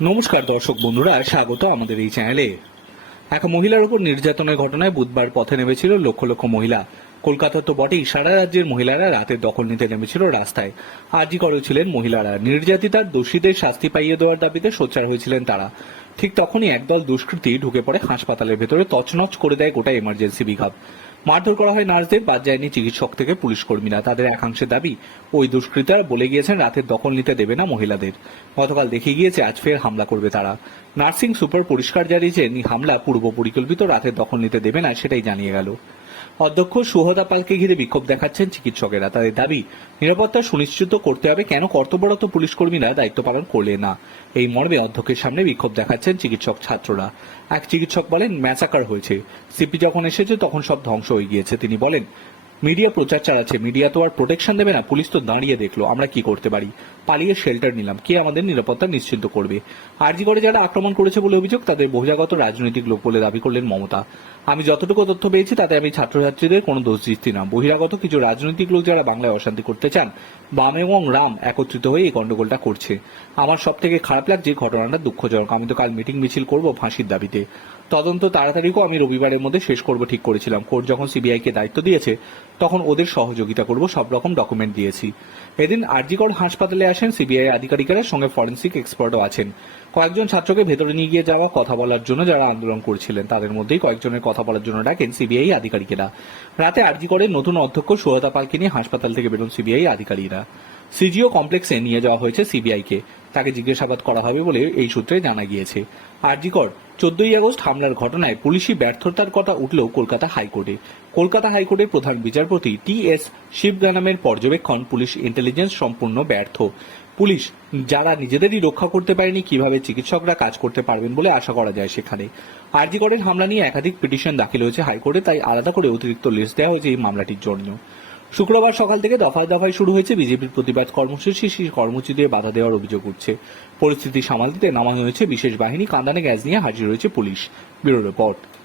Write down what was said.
নমস্কার দর্শক বন্ধুরা, স্বাগত আমাদের এই চ্যানেলে। এক মহিলার উপর নির্যাতনের ঘটনায় বুধবার পথে নেমেছিল লক্ষ লক্ষ মহিলা। কলকাতা তো বটেই, সারা রাজ্যের মহিলারা রাতের দখল নিতে নেমেছিল রাস্তায়। আজই করেছিলেন মহিলারা। নির্যাতিতার দোষীদের শাস্তি পাইয়ে দেওয়ার দাবিতে সোচ্চার হয়েছিলেন তারা। ঠিক তখনই একদল দুষ্কৃতী ঢুকে পড়ে হাসপাতালের ভেতরে, তছনছ করে দেয় গোটা এমার্জেন্সি বিভাগ মারধর করা হয় নার্সদের, বাদ যায়নি চিকিৎসক থেকে পুলিশ কর্মীরা। তাদের একাংশের দাবি, ওই দুষ্কৃতীরা বলে গিয়েছেন রাতের দখল নিতে দেবে না মহিলাদের। গতকাল দেখে গিয়েছে, আজ ফের হামলা করবে তারা। নার্সিং সুপার পরিষ্কার জানিয়েছেন হামলা পূর্ব পরিকল্পিত রাতের দখল নিতে দেবে না, সেটাই জানিয়ে গেল। অধ্যক্ষ সুহদা পালকে ঘিরে বিক্ষোভ দেখাচ্ছেন চিকিৎসকেরা। তাদের দাবি, নিরাপত্তা সুনিশ্চিত করতে হবে কেন কর্তব্যরত পুলিশ কর্মীরা দায়িত্ব পালন করলে না? এই মর্মে অধ্যক্ষের সামনে বিক্ষোভ দেখাচ্ছেন চিকিৎসক ছাত্ররা। এক চিকিৎসক বলেন ম্যাচাকার হয়েছে। সিপি যখন এসেছে তখন সব ধ্বংস হয়ে গিয়েছে। তিনি বলেন মিডিয়া প্রচার চালাচ্ছে মিডিয়া তো আর প্রোটেকশন দেবে না পুলিশ তো দাঁড়িয়ে দেখল, আমরা কি করতে পারি? পালিয়ে শেল্টার নিলাম, কে আমাদের নিরাপত্তা নিশ্চিন্ত করবে? আরজি করে যারা আক্রমণ করেছে বলে অভিযোগ, তাদের বহিরাগত রাজনৈতিক লোক বলে দাবি করলেন মমতা। আমি যতটুকু তথ্য পেয়েছি, তাতে আমি ছাত্রছাত্রীদের কোনো দোষ দিচ্ছি না। বহিরাগত কিছু রাজনৈতিক লোক যারা বাংলায় অশান্তি করতে চান, বাম এবং রাম একত্রিত হয়ে এই গন্ডগোলটা করছে। আমার সব থেকে খারাপ লাগছে ঘটনাটা দুঃখজনক। আমি তো কাল মিটিং মিছিল করব ফাঁসির দাবিতে। তদন্ত তাড়াতাড়িও আমি রবিবারের মধ্যে শেষ করব ঠিক করেছিলাম। কোর্ট যখন সিবিআই কে দায়িত্ব দিয়েছে তখন ওদের সহযোগিতা করব, সব রকম ডকুমেন্ট দিয়েছি। এদিন আরজিকর হাসপাতালে আসেন সিবিআই আধিকারিকেরা, সঙ্গে ফরেন্সিক এক্সপার্টও আছেন। কয়েকজন ছাত্রকে ভেতরে নিয়ে গিয়ে যাওয়া, কথা বলার জন্য যারা আন্দোলন করছিলেন, তাদের মধ্যেই কয়েকজনের কথা বলার জন্য ডাকেন সিবিআই আধিকারিকেরা। রাতে আরজিকরের নতুন অধ্যক্ষ সোহতা পালকে নিয়ে হাসপাতাল থেকে বেরোন সিবিআই আধিকারিকরা। সিজিও কমপ্লেক্সে নিয়ে যাওয়া হয়েছে সিবিআই কে তাকে জিজ্ঞাসাবাদ করা হবে বলে এই সূত্রে জানা গিয়েছে। আরজিকর, চোদ্দই আগস্ট হামলার ঘটনায় পুলিশি ব্যর্থতার কথা উঠলেও কলকাতা হাইকোর্টে। কলকাতা হাইকোর্টের প্রধান বিচারপতি টি এস শিবগানামের পর্যবেক্ষণ পুলিশ ইন্টেলিজেন্স সম্পূর্ণ ব্যর্থ। পুলিশ, যারা নিজেদেরই রক্ষা করতে পারেনি, কীভাবে চিকিৎসকরা কাজ করতে পারবেন বলে আশা করা যায় সেখানে। আরজিকরের হামলা নিয়ে একাধিক পিটিশন দাখিল হয়েছে হাইকোর্টে, তাই আলাদা করে অতিরিক্ত লিস্ট দেওয়া হয়েছে এই মামলাটির জন্য। শুক্রবার সকাল থেকে দফায় দফায় শুরু হয়েছে বিজেপির প্রতিবাদ কর্মসূচি। সেই কর্মসূচিতে বাধা দেওয়ার অভিযোগ উঠছে। পরিস্থিতি সামাল দিতে নামানো হয়েছে বিশেষ বাহিনী। কান্দানে গ্যাস নিয়ে হাজির হয়েছে পুলিশ। Bureau report.